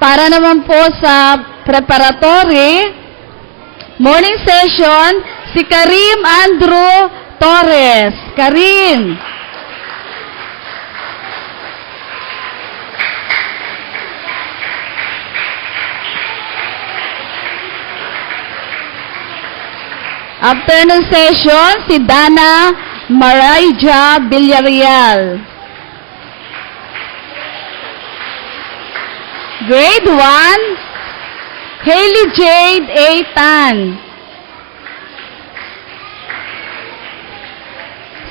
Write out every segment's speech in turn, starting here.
Para naman po sa preparatory morning session, si Karim Andrew Torres. Karim. Afternoon session, si Dana Maraija Villarreal. Grade 1, Hailey Jade A. Tan.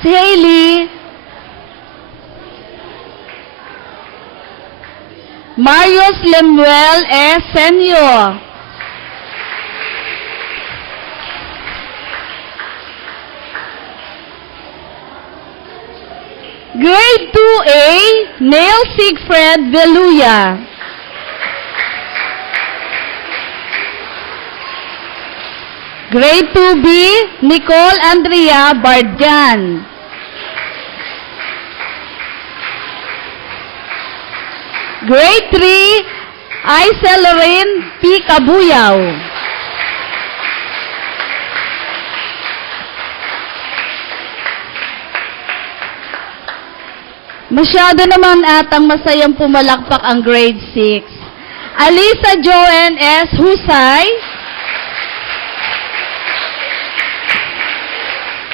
Si Hailey. Marius Lemuel S. Senyo. Grade 2A, Neil Siegfried Veluya. Grade 2B, Nicole Andrea Bardian. Grade 3, Aiselorin P. Cabuyaw. Masyado naman atang masayang pumalakpak ang grade 6. Alisa Joanne S. Husay.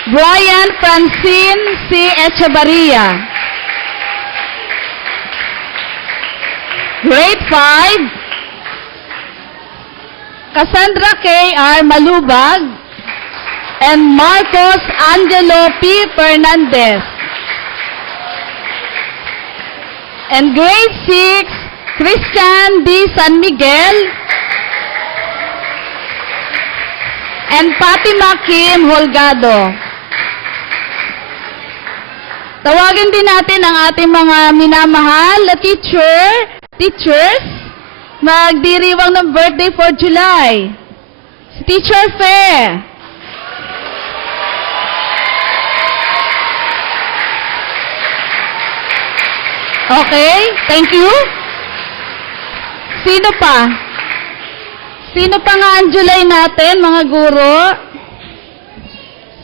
Brian Francine C. Echevarria. Grade 5, Cassandra K. R. Malubag and Marcos Angelo P. Fernandez. And grade 6, Christian D. San Miguel and Fatima Kim Holgado. Tawagin din natin ang ating mga minamahal na teachers, magdiriwang ng birthday for July. Si Teacher Fe. Okay, thank you. Sino pa? Sino pa nga ang July natin, mga guro?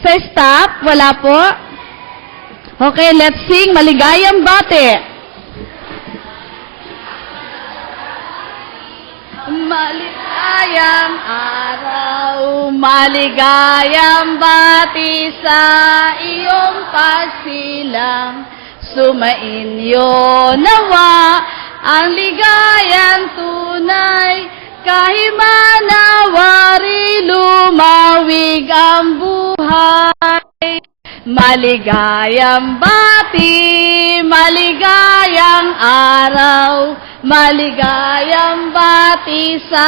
Sa staff, wala po? Okay, let's sing Maligayang Bati. Maligayang araw, maligayang bati sa iyong pagsilang. Sumainyo nawa ang ligayang tunay, kahimanawari lumawig ang buhay. Maligayang bati, maligayang araw, maligayang bati sa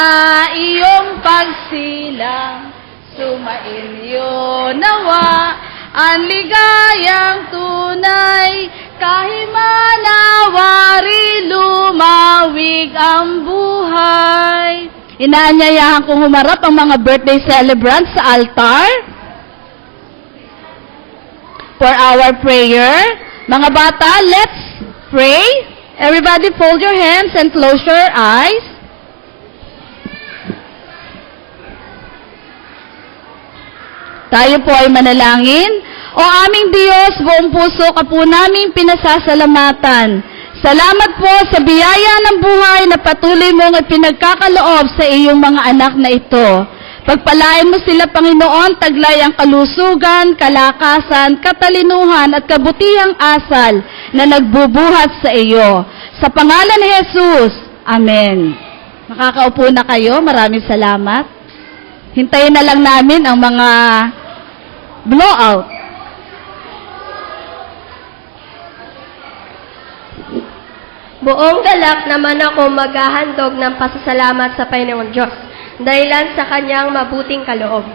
iyong pagsilang. Sumainyo nawa ang ligayang tunay, kahimanawari lumawig ang buhay. Inaanyayahan kong humarap ang mga birthday celebrants sa altar for our prayer. Mga bata, let's pray. Everybody fold your hands and close your eyes. Tayo po ay manalangin. O aming Diyos, buong puso ka po naming pinasasalamatan. Salamat po sa biyaya ng buhay na patuloy mong at pinagkakaloob sa iyong mga anak na ito. Pagpalain mo sila, Panginoon, taglay ang kalusugan, kalakasan, katalinuhan at kabutihang asal na nagbubuhat sa iyo. Sa pangalan ni Jesus, Amen. Makakaupo na kayo. Maraming salamat. Hintayin na lang namin ang mga blowout. Buong galak naman ako maghahandog ng pasasalamat sa Panginoong Diyos, dahilan sa kanyang mabuting kaloob.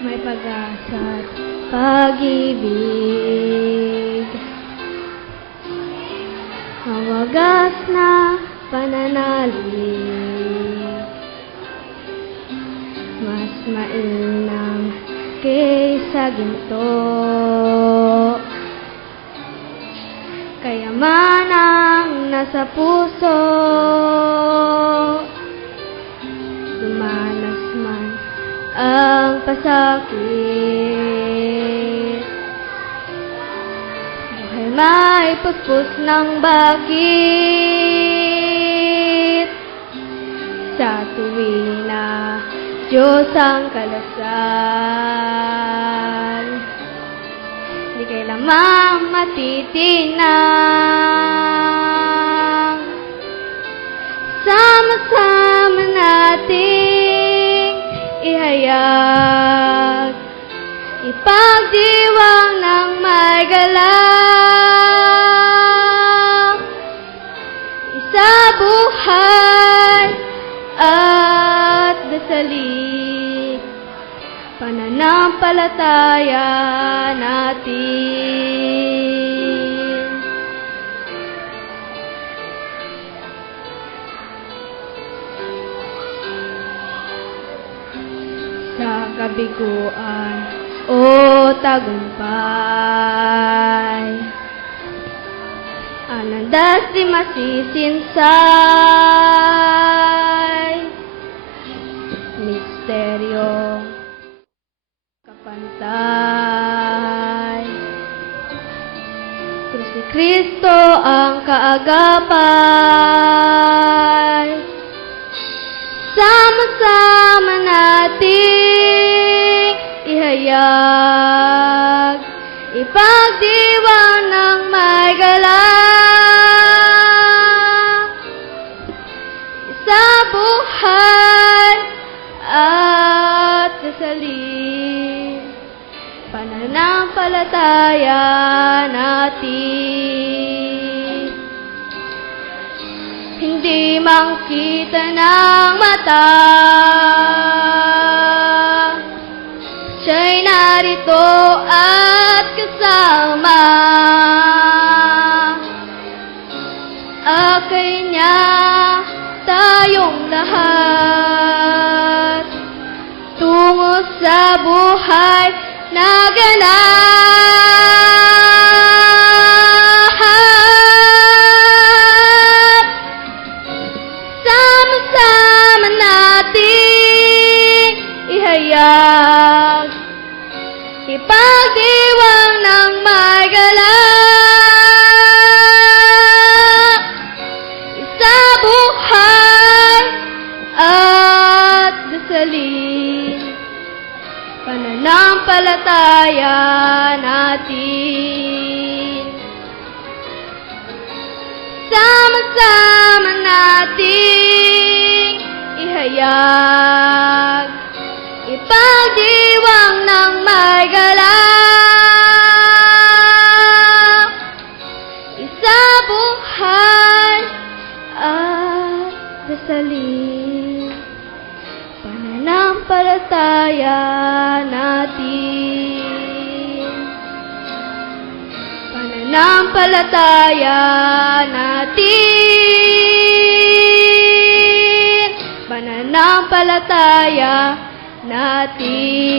may pag-asa at pag-ibig. Ang wagas na pananalig, mas mainam kaysa ginto. Kayamanang nasa puso, dumanas man ang pasakit. Buhay may pagpus ng bakit, sa tuwing na Diyos ang kalasan. Di kailanman matitinang, sama-sama nating ihayag, ipagdiwang ng may galak, isabuhay at dasalin, pananampalataya natin. Sa kabiguan o tagumpay, anandas di masisinsay, misteryo kapantay. Krus ni Kristo ang kaagapay, sama-sama nating ihayag, ipagdiwang ng may galak, isabuhay at dasalin, pananampalataya natin. Hindi makita ng mata, siya'y narito at kasama. Akay niya tayong lahat, tungo sa buhay na ganap. Sama-sama nating ihayag, ipagdiwang ng may galak, isabuhay at dasalin, pananampalataya natin. Sama-sama nating ihayag, ipagdiwang ng may galak, isabuhay at dasalin, pananampalataya natin. Pananampalataya natin. Pananampalataya natin.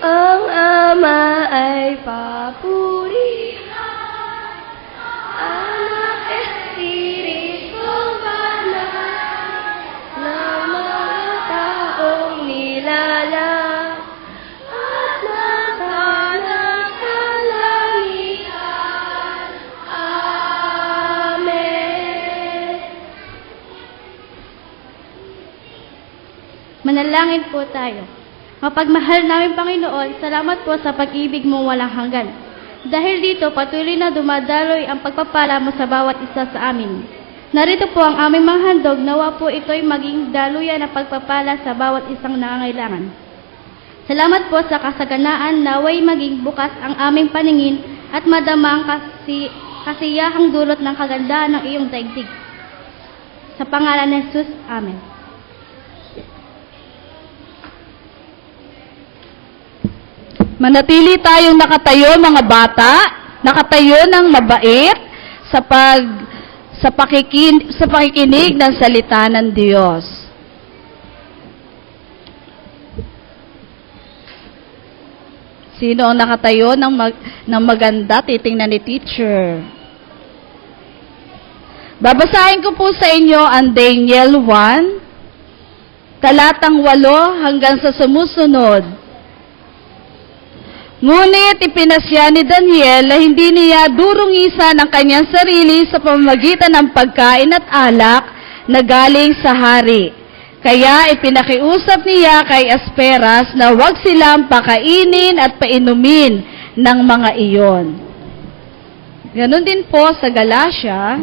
Ang Ama ay papurihan, Anak, Espiritu Banal, na mga taong nilalang at nagkalang sa langitan. Amen. Manalangin po tayo. Mapagmahal namin Panginoon, salamat po sa pag-ibig mo walang hanggan. Dahil dito, patuloy na dumadaloy ang pagpapala mo sa bawat isa sa amin. Narito po ang aming mga handog, nawa po ito'y maging daluyan na pagpapala sa bawat isang nangangailangan. Salamat po sa kasaganaan, naway maging bukas ang aming paningin at madama ang kasiyahang dulot ng kagandahan ng iyong daigdig. Sa pangalan ni Jesus, Amen. Manatili tayong nakatayo mga bata, nakatayo ng mabait sa pakikinig ng salita ng Diyos. Sino ang nakatayo ng maganda? Titingnan ni teacher. Babasahin ko po sa inyo ang Daniel 1, talatang 8 hanggang sa sumusunod. Ngunit ipinasya ni Daniel na hindi niya durungisan ang kanyang sarili sa pamamagitan ng pagkain at alak na galing sa hari. Kaya ipinakiusap niya kay Asperas na huwag silang pakainin at painumin ng mga iyon. Ganon din po sa Galatia.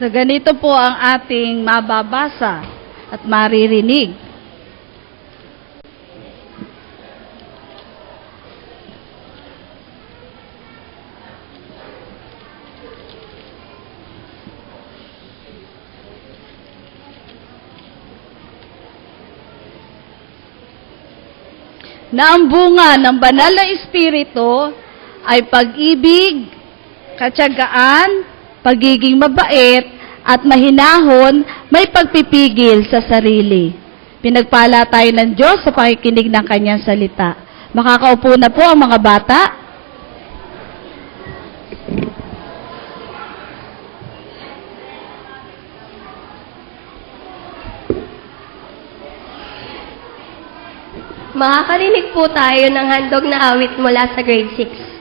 Na ganito po ang ating mababasa at maririnig. Na ang bunga ng banal na espiritu ay pag-ibig, katyagaan, pagiging mabait, at mahinahon, may pagpipigil sa sarili. Pinagpala tayo ng Diyos sa pakikinig ng Kanyang salita. Makakaupo na po ang mga bata. Makakarinig po tayo ng handog na awit mula sa grade 6.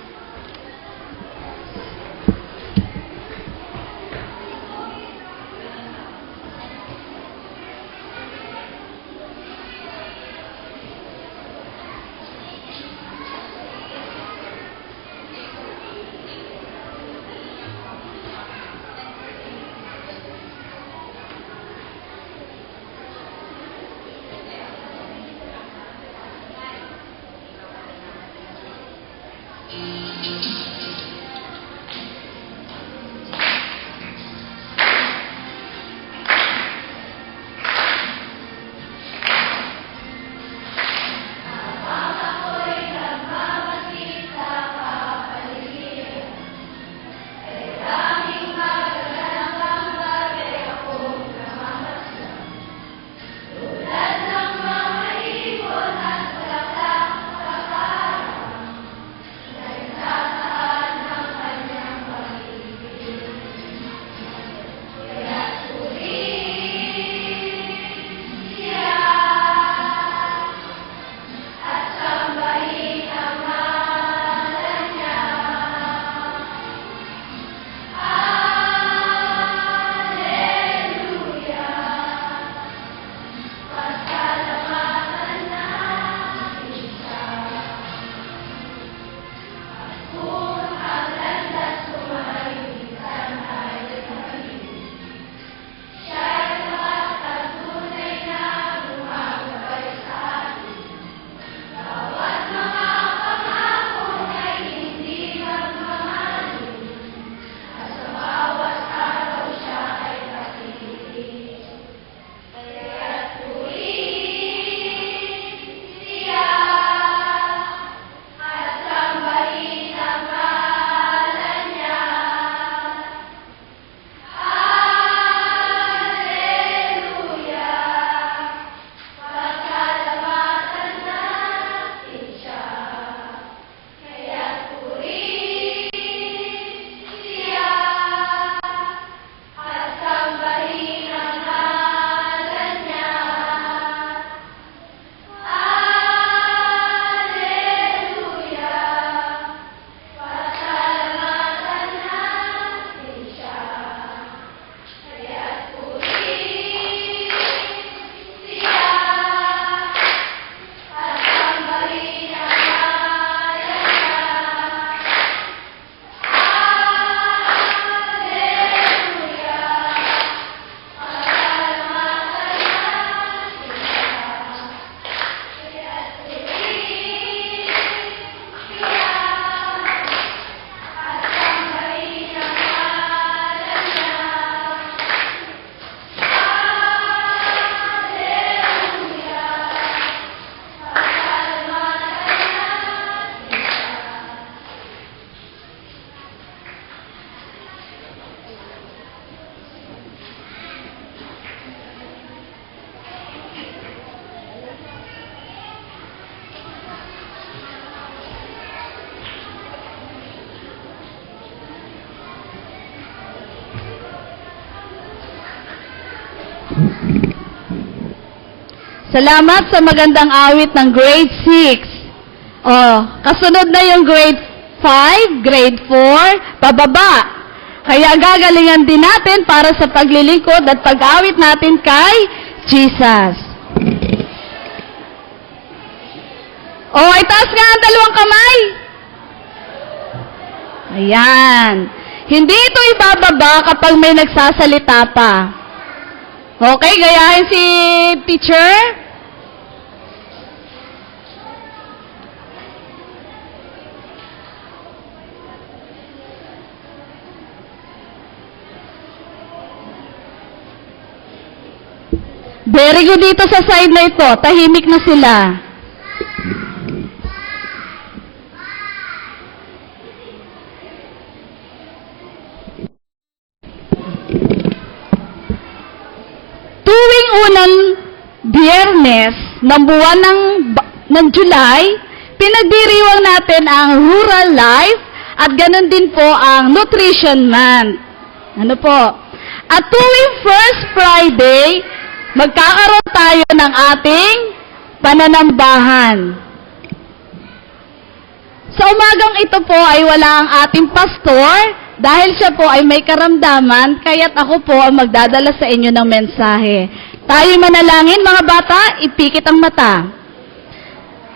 Salamat sa magandang awit ng grade 6. Kasunod na yung grade 5, grade 4, pababa. Kaya gagalingan din natin para sa paglilingkod at pag-awit natin kay Jesus. Itaas nga ang dalawang kamay. Ayan. Hindi ito ibababa kapag may nagsasalita pa. Okay, gayahin si teacher. Very good dito sa side na ito. Tahimik na sila. Tuwing unang Biyernes ng buwan ng July, pinagdiriwang natin ang Rural Life at ganun din po ang Nutrition Month. Ano po? At tuwing first Friday, magkakaroon tayo ng ating pananambahan. Sa umagang ito po ay wala ang ating pastor dahil siya po ay may karamdaman, kaya't ako po ang magdadala sa inyo ng mensahe. Tayo manalangin mga bata, ipikit ang mata.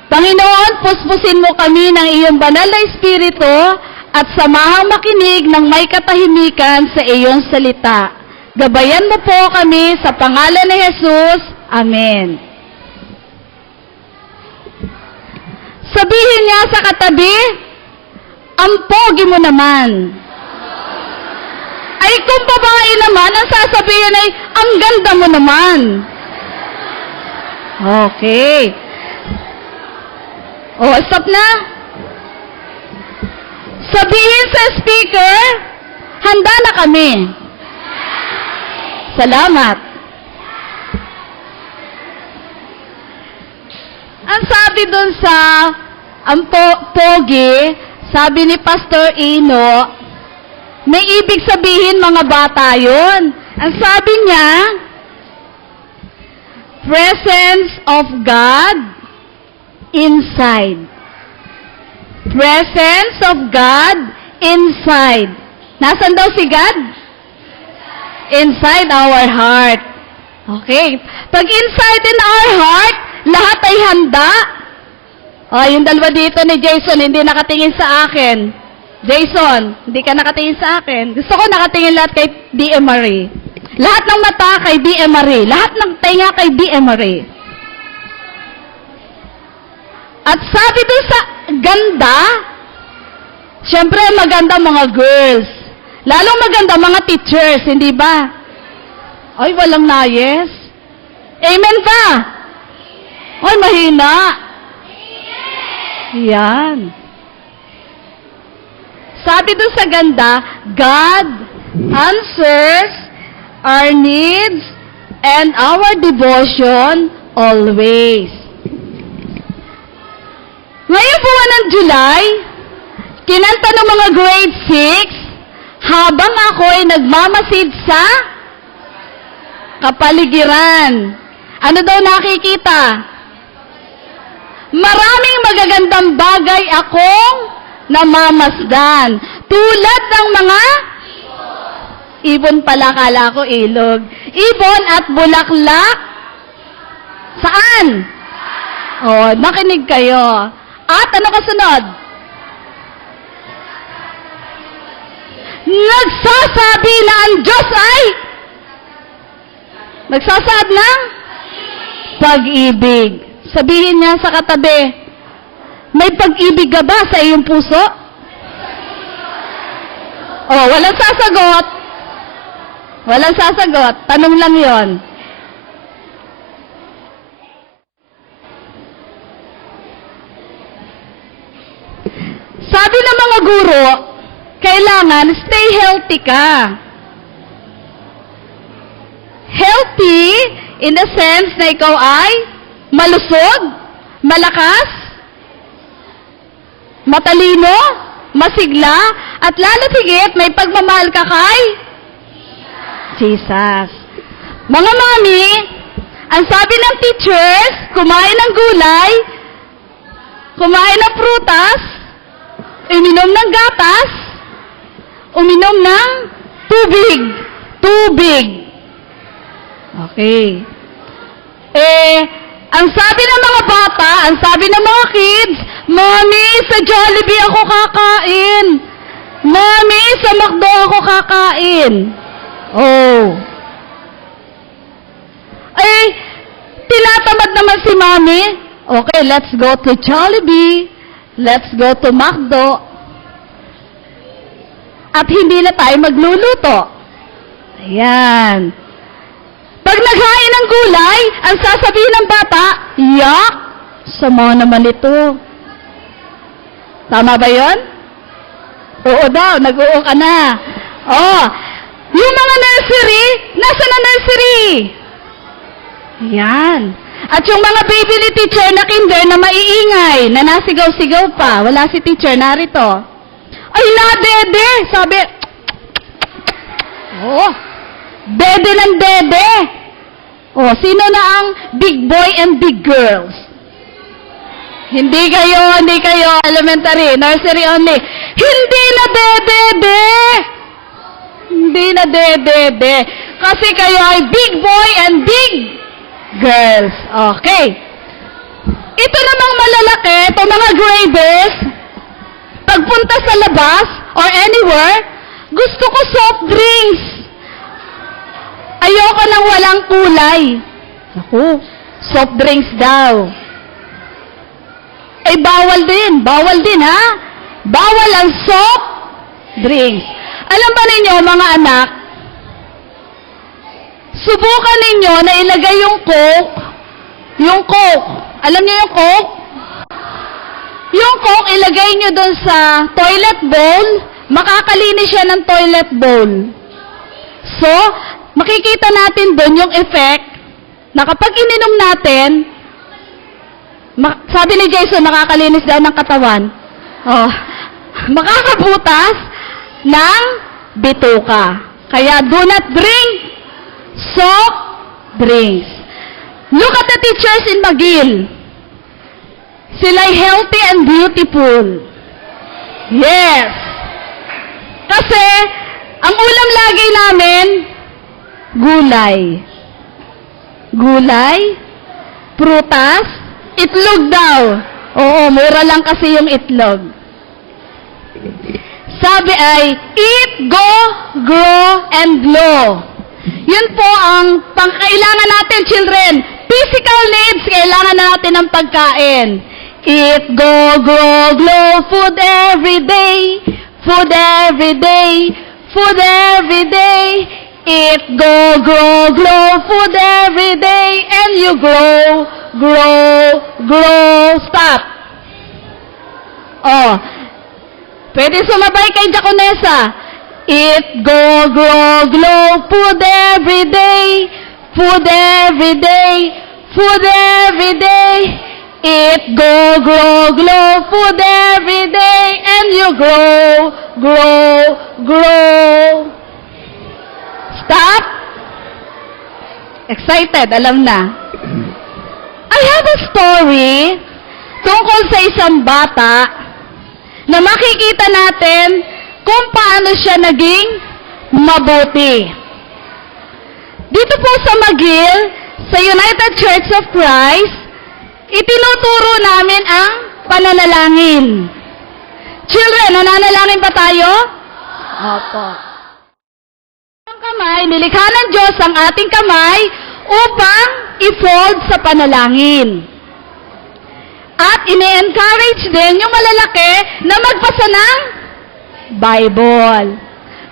Panginoon, puspusin mo kami ng iyong banal na espiritu at samahang makinig ng may katahimikan sa iyong salita. Gabayan mo po kami sa pangalan ni Jesus. Amen. Sabihin niya sa katabi, ang pogi mo naman. Ay kung babae naman, ang sasabihin ay, ang ganda mo naman. Okay. Stop na. Sabihin sa speaker, handa na kami. Salamat. Ang sabi dun sa pogi, sabi ni Pastor Ino, may ibig sabihin mga bata yun. Ang sabi niya, presence of God inside. Presence of God inside. Nasaan daw si God? Inside our heart. Okay. Pag inside in our heart, lahat ay handa. Yung dalawa dito ni Jason, hindi nakatingin sa akin. Jason, hindi ka nakatingin sa akin. Gusto ko nakatingin lahat kay D.M. Marie. Lahat ng mata kay D.M. Marie. Lahat ng tenga kay D.M. Marie. At sabi doon sa ganda, syempre maganda mga girls. Lalong maganda mga teachers, hindi ba? Ay, walang nayes. Amen ba? Ay, mahina. Yan. Sabi doon sa ganda, God answers our needs and our devotion always. Ngayong buwan ng July, kinanta ng mga grade 6, habang ako ay nagmamasid sa kapaligiran. Ano daw nakikita? Maraming magagandang bagay akong namamasdan. Tulad ng mga ibon pala, kala ko ilog. Ibon at bulaklak. Saan? Makinig kayo. At ano kasunod? Nagsasabi na ang Diyos ay nagsasaad ng pag-ibig. Sabihin niya sa katabi, may pag-ibig ka ba sa iyong puso? Walang sasagot. Walang sasagot. Tanong lang yon. Sabi ng mga guro, kailangan stay healthy ka. Healthy in the sense na ikaw ay malusog, malakas, matalino, masigla, at lalo't higit may pagmamahal ka kay Jesus. Mga mami, ang sabi ng teachers, kumain ng gulay, kumain ng prutas, uminom ng gatas, uminom ng tubig. Tubig. Okay. Ang sabi ng mga bata, ang sabi ng mga kids, Mommy, sa Jollibee ako kakain. Mommy, sa McDo ako kakain. Oh. Tinatamad naman si Mommy. Okay, let's go to Jollibee. Let's go to McDo. At hindi na tayo magluluto. Ayan. Pag naghain ng gulay, ang sasabihin ng bata, yak, sama naman ito. Tama ba yon? Oo daw, nag-oo ka na. Oh, yung mga nursery, nasa na nursery? Ayan. At yung mga baby ni teacher na kinder na maiingay, na nasigaw-sigaw pa, wala si teacher, narito. Ay, dede, sabi. Oh, dede ng dede. Oh, sino na ang big boy and big girls? Hindi kayo, elementary, nursery only. Hindi na dede. Hindi na dede. Kasi kayo ay big boy and big girls. Okay. Ito namang malalaki, ito mga graders, pagpunta sa labas or anywhere, gusto ko soft drinks. Ayoko nang walang kulay. Ako, soft drinks daw. Bawal din ha? Bawal ang soft drinks. Alam ba ninyo mga anak, subukan ninyo na ilagay yung Coke. Alam niyo yung Coke? Yung Coke, ilagay nyo doon sa toilet bowl, makakalinis siya ng toilet bowl. So, makikita natin doon yung effect na kapag ininom natin, sabi ni Jason, nakakalinis daw ng katawan. Oh, makakabutas ng bituka. Kaya do not drink soft drinks. Look at the teachers in McGill. Sila'y healthy and beautiful. Yes. Kasi, ang ulam lagi namin, gulay. Gulay, prutas, itlog daw. Oo, mura lang kasi yung itlog. Sabi ay, eat, go, grow, and glow. Yun po ang pangkailangan natin, children. Physical needs, kailangan natin ng pagkain. Eat, go, grow, glow, food every day. Food every day. Food every day. Eat, go, grow, glow, food every day. And you grow, grow, grow. Stop. Oh. Pwede sumabay kay Jaconesa. Eat, go, grow, glow, food every day. Food every day. Food every day. Eat, go, grow, glow, food every day. And you grow, grow, grow. Stop. Excited, alam na. I have a story tungkol sa isang bata na makikita natin kung paano siya naging mabuti. Dito po sa McGill, sa United Church of Christ, itinuturo namin ang pananalangin. Children, nananalangin ba tayo? Opo. Ang kamay, nilikha ng Diyos ang ating kamay upang i-fold sa panalangin. At ini-encourage din yung malalaki na magbasa ng Bible.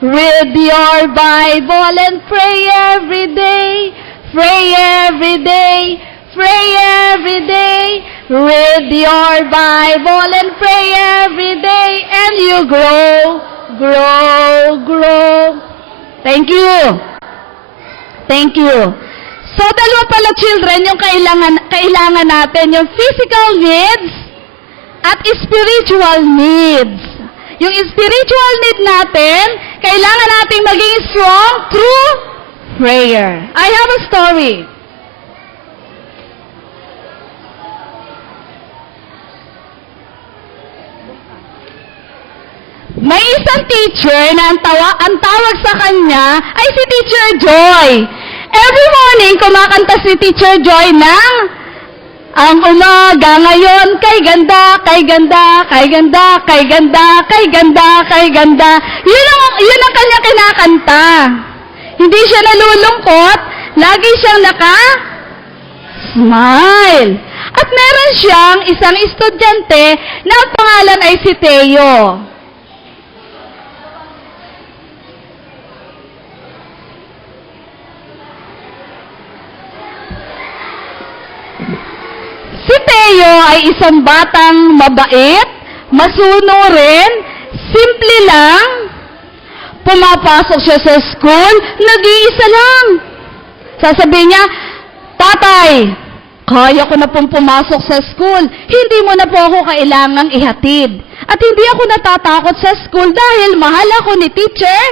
Read your Bible and pray every day. Pray every day. Pray every day. Read your Bible and pray every day. And you grow, grow, grow. Thank you. Thank you. So, dalawa pala children yung kailangan natin, yung physical needs at spiritual needs. Yung spiritual need natin, kailangan nating maging strong through prayer. I have a story. May isang teacher na ang tawag sa kanya ay si Teacher Joy. Every morning, kumakanta si Teacher Joy ng ang umaga ngayon, kay ganda, kay ganda, kay ganda, kay ganda, kay ganda, kay ganda. Yun ang kanya kinakanta. Hindi siya nalulungkot, lagi siyang smile. At meron siyang isang estudyante na ang pangalan ay si Teo. Si Teo ay isang batang mabait, masunurin, simple lang. Pumapasok siya sa school, nag-iisa lang. Sasabihin niya, Tatay, kaya ko na pong pumasok sa school. Hindi mo na po ako kailangang ihatid. At hindi ako natatakot sa school dahil mahal ako ni Teacher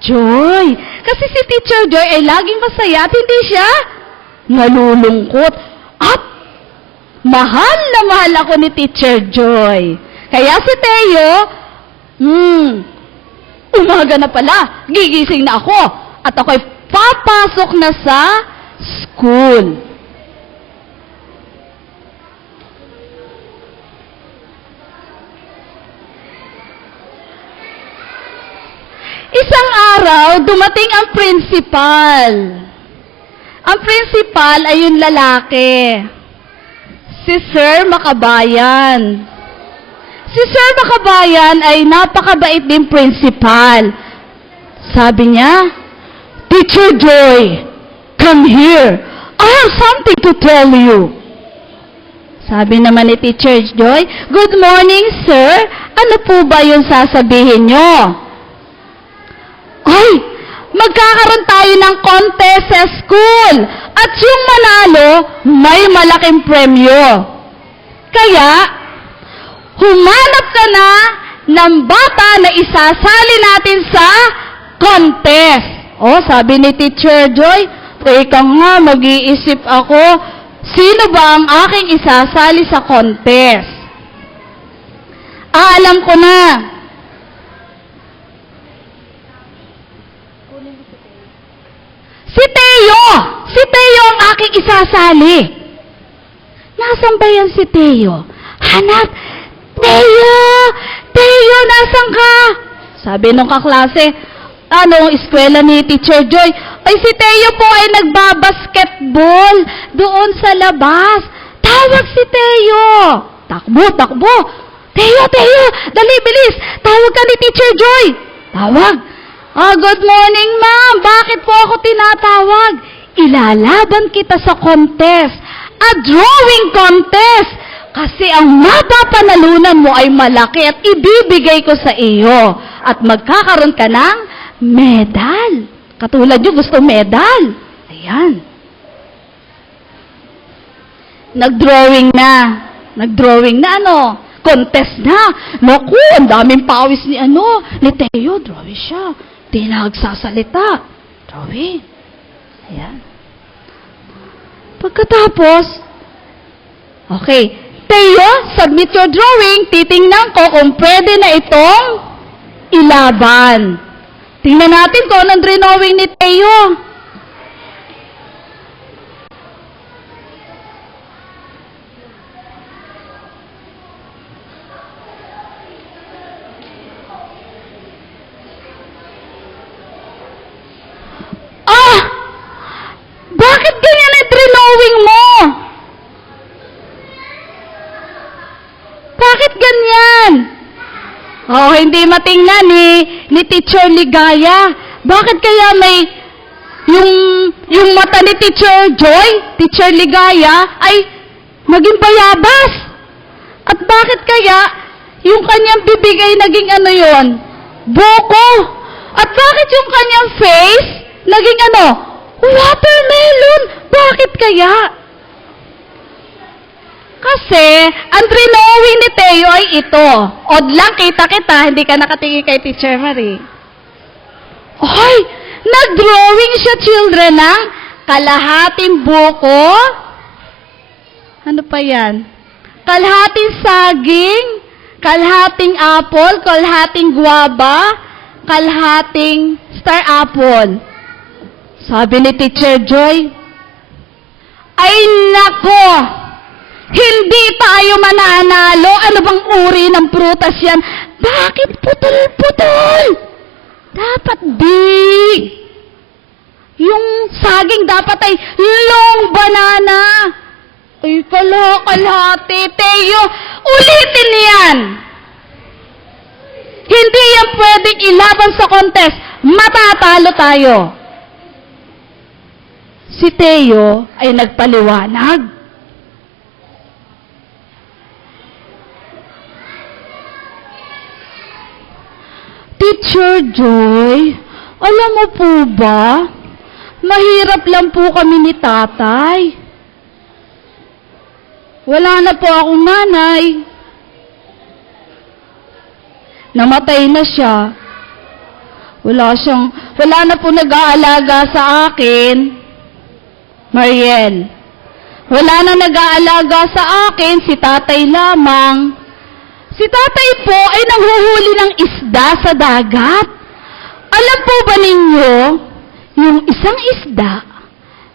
Joy. Kasi si Teacher Joy ay laging masaya at hindi siya nalulungkot. At mahal na mahal ako ni Teacher Joy. Kaya si Teo, umaga na pala, gigising na ako. At ako'y papasok na sa school. Isang araw, dumating ang principal. Ang principal ay yung lalaki. Si Sir Makabayan. Si Sir Makabayan ay napakabait din principal. Sabi niya, Teacher Joy, come here. I have something to tell you. Sabi naman ni Teacher Joy, Good morning, sir. Ano po ba yung sasabihin nyo? Ay, magkakaroon tayo ng contest sa school. At yung manalo, may malaking premyo. Kaya, humanap ka na ng bata na isasali natin sa contest. Sabi ni Teacher Joy, teka nga, mag-iisip ako, sino ba ang aking isasali sa contest? Alam ko na. Si Teo! Si Teo ang aking isasali. Nasaan ba yan si Teo? Hanap! Teo! Teo, nasan ka? Sabi nung kaklase, eskwela ni Teacher Joy, ay si Teo po ay nagbabasketball doon sa labas. Tawag si Teo. Takbo. Teo, dali, bilis. Tawag ka ni Teacher Joy. Tawag. Good morning, ma'am. Bakit po ako tinatawag? Ilalaban kita sa contest. A drawing contest. Kasi ang mapapanalunan mo ay malaki at ibibigay ko sa iyo. At magkakaroon ka ng medal. Katulad nyo, gusto medal. Ayan. Nag-drawing na contest na. Naku, ang daming pawis ni Teo. Drawing siya. Di na nagsasalita. Drawing. Ayan. Pagkatapos, okay, Teo, submit your drawing. Titingnan ko kung pwede na itong ilaban. Tingnan natin kung anong drawing ni Teo. Bakit ganyan ang drawing mo? Bakit ganyan? Hindi matingnan ni Teacher Ligaya. Bakit kaya may yung mata ni Teacher Joy, Teacher Ligaya, ay maging bayabas? At bakit kaya yung kanyang bibigay naging buko? At bakit yung kanyang face naging watermelon? Bakit kaya? Kasi, ang drawing ni Teo ay ito. Odd lang, kita, hindi ka nakatingin kay Teacher Marie. Ay, Nag-drawing siya, children, ng kalahating buko. Ano pa yan? Kalahating saging, kalahating apple, kalahating guava, kalahating star apple. Sabi ni Teacher Joy, ay nako, hindi tayo mananalo. Ano bang uri ng prutas yan? Bakit putol-putol? Dapat big. Yung saging dapat ay long banana. Ay, kalahati, Teo. Ulitin yan. Hindi yan pwedeng ilaban sa contest. Matatalo tayo. Si Teo ay nagpaliwanag. Teacher Joy, alam mo po ba, mahirap lang po kami ni tatay. Wala na po akong nanay. Namatay na siya. Wala na po nag-aalaga sa akin. Mariel. Wala na nag-aalaga sa akin, si tatay lamang. Si tatay po ay nanghuhuli ng isda sa dagat. Alam po ba ninyo, yung isang isda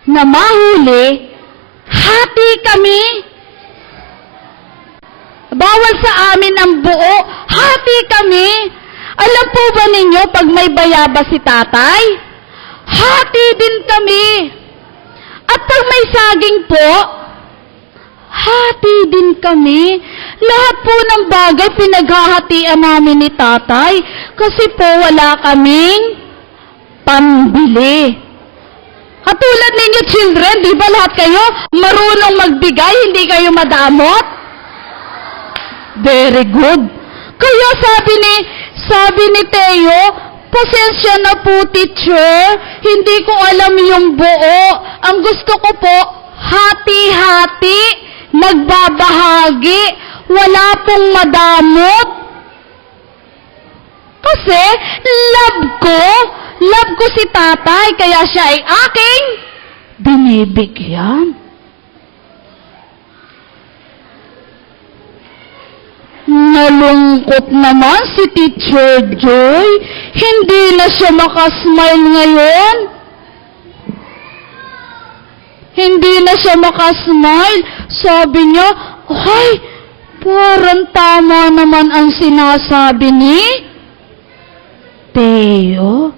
na mahuli, hati kami. Bawal sa amin ang buo, hati kami. Alam po ba ninyo, pag may bayabas si tatay, hati din kami. At pag may saging po, hati din kami. Lahat po ng bagay pinaghahatian namin ni tatay kasi po wala kaming pambili. Katulad ninyo, children, di ba lahat kayo marunong magbigay, hindi kayo madamot? Very good. Kaya sabi ni Teo, pasensya na po, teacher, hindi ko alam yung buo. Ang gusto ko po, hati-hati, nagbabahagi, wala pong madamot. Kasi, love ko si tatay, kaya siya ay aking binibigyan. Nalungkot naman si Teacher Joy. Hindi na siya makasmile ngayon. Hindi na siya makasmile. Sabi niya, ay, parang tama naman ang sinasabi ni Teo.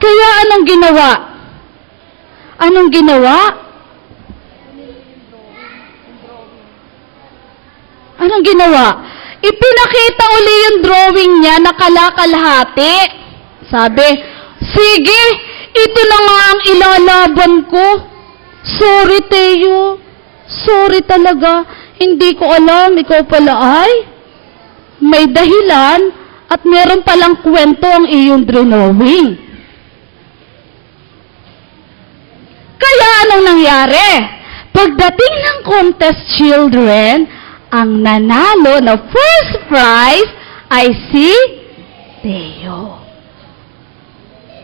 Kaya anong ginawa? Anong ginawa? Anong ginawa? Ipinakita uli yung drawing niya na kalakalahati. Sabi, sige, ito na nga ang ilalaban ko. Sorry, Teo. Sorry talaga. Hindi ko alam, ikaw pala ay may dahilan at meron palang kwento ang iyong drawing. Kaya anong nangyari? Pagdating ng contest, children, ang nanalo na first prize ay si Teo.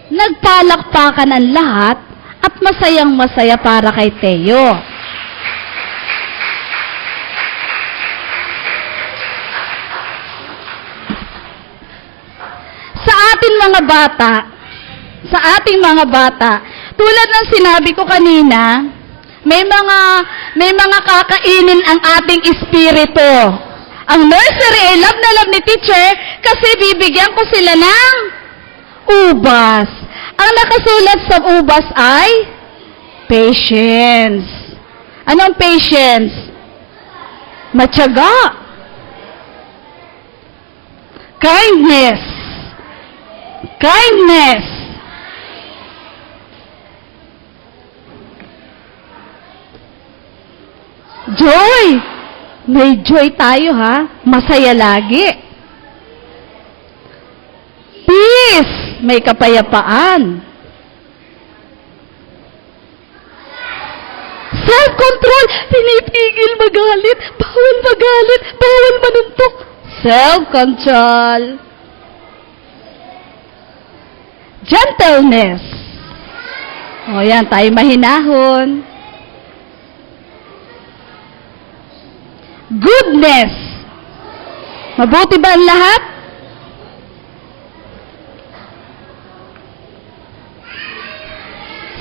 Nagpalakpakan ang lahat at masayang-masaya para kay Teo. Sa ating mga bata, tulad ng sinabi ko kanina, may mga kakainin ang ating espiritu. Ang nursery ay love na love ni teacher kasi bibigyan ko sila ng ubas. Ang nakasulat sa ubas ay patience. Anong patience? Matyaga. Kindness. Kindness. Joy! May joy tayo, ha? Masaya lagi. Peace! May kapayapaan. Self-control! Pinipigil magalit. Bawal manuntok. Self-control. Gentleness. O yan, tayo mahinahon. Goodness. Mabuti ba ang lahat?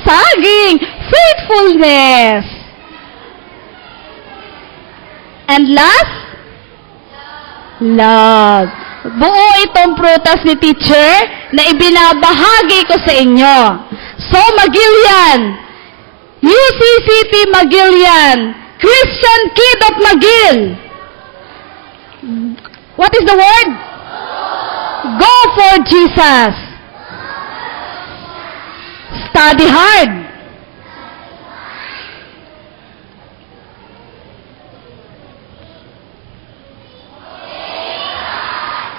Saging. Faithfulness. And last? Love. Buo itong prutas ni teacher na ibinabahagi ko sa inyo. So, Magilian, UCCT Magilian, Christian Kid of Magil. What is the word? Go for Jesus. Study hard.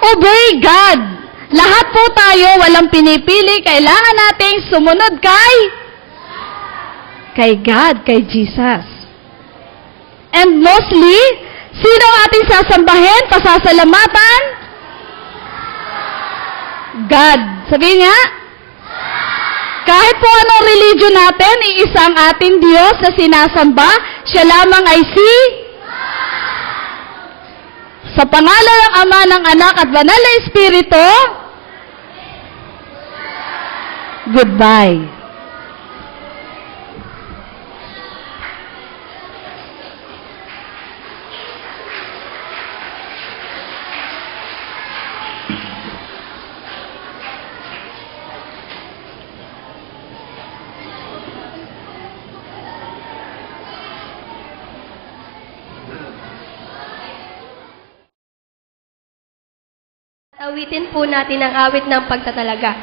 Obey God. Lahat po tayo, walang pinipili, kailangan nating sumunod kay God, kay Jesus. And mostly, sino ang ating sasambahin, pasasalamatan? God. Sabihin nga, kahit po anong religion natin, iisa ang ating Diyos na sinasamba, siya lamang ay sa pangalan ng Ama, ng Anak, at Banal na Espiritu, goodbye. Awitin po natin ang awit ng pagtatalaga.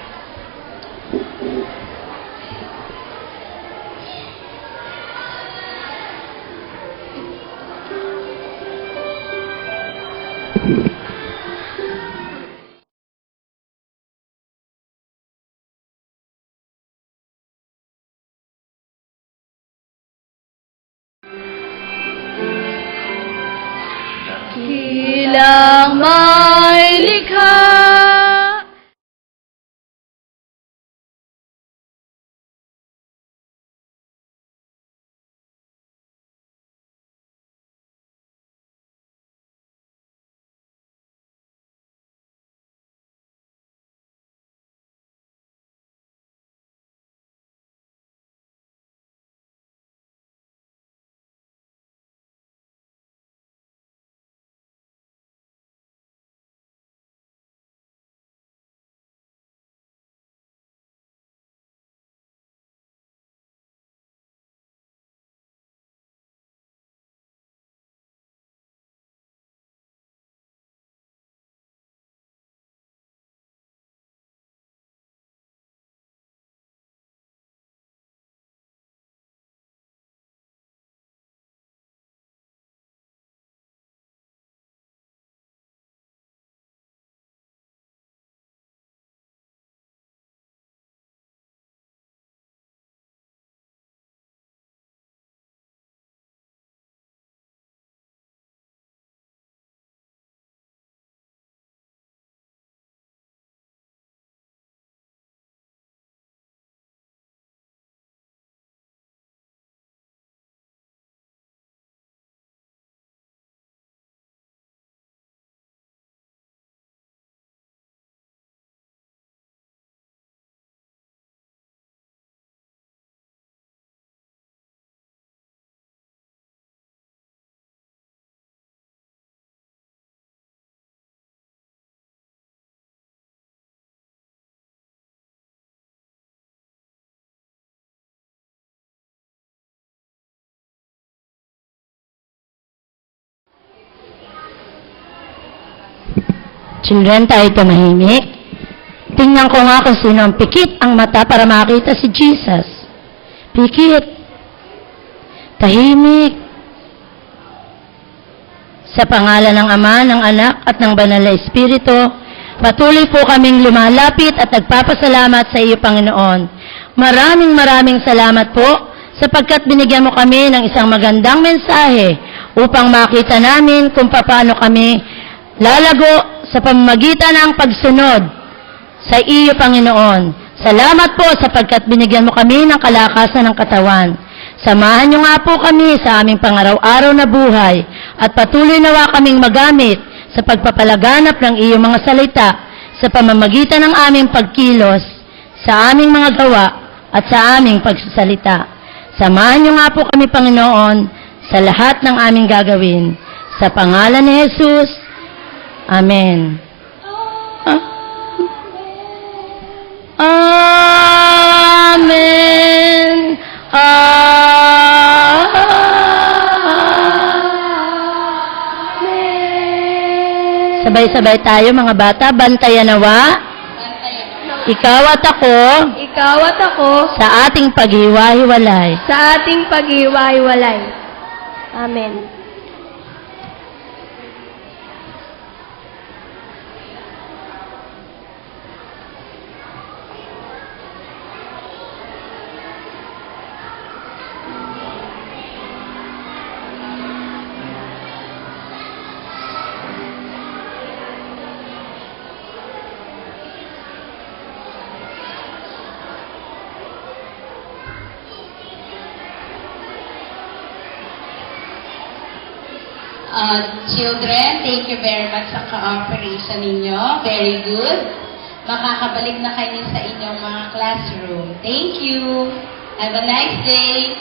Kilang may likha. Children, tayo tumahimik. Tingnan ko nga kung sino ang pikit ang mata para makita si Jesus. Pikit. Tahimik. Sa pangalan ng Ama, ng Anak, at ng Banal na Espiritu, patuloy po kaming lumalapit at nagpapasalamat sa iyo, Panginoon. Maraming salamat po sapagkat binigyan mo kami ng isang magandang mensahe upang makita namin kung paano kami lalago sa pamamagitan ng pagsunod sa iyo, Panginoon. Salamat po sapagkat binigyan mo kami ng kalakasan ng katawan. Samahan niyo nga po kami sa aming pangaraw-araw na buhay at patuloy nawa kaming magamit sa pagpapalaganap ng iyong mga salita sa pamamagitan ng aming pagkilos, sa aming mga gawa at sa aming pagsasalita. Samahan niyo nga po kami, Panginoon, sa lahat ng aming gagawin. Sa pangalan ni Jesus, Amen. Amen. Amen. Sabay-sabay tayo mga bata, bantayan nawa. Ikaw at ako Ikaw at ako sa ating paghiwa-hiwalay. sa ating paghiwa-hiwalay. Amen. Children, thank you very much sa cooperation ninyo. Very good. Makakabalik na kayo sa inyong mga classroom. Thank you. Have a nice day.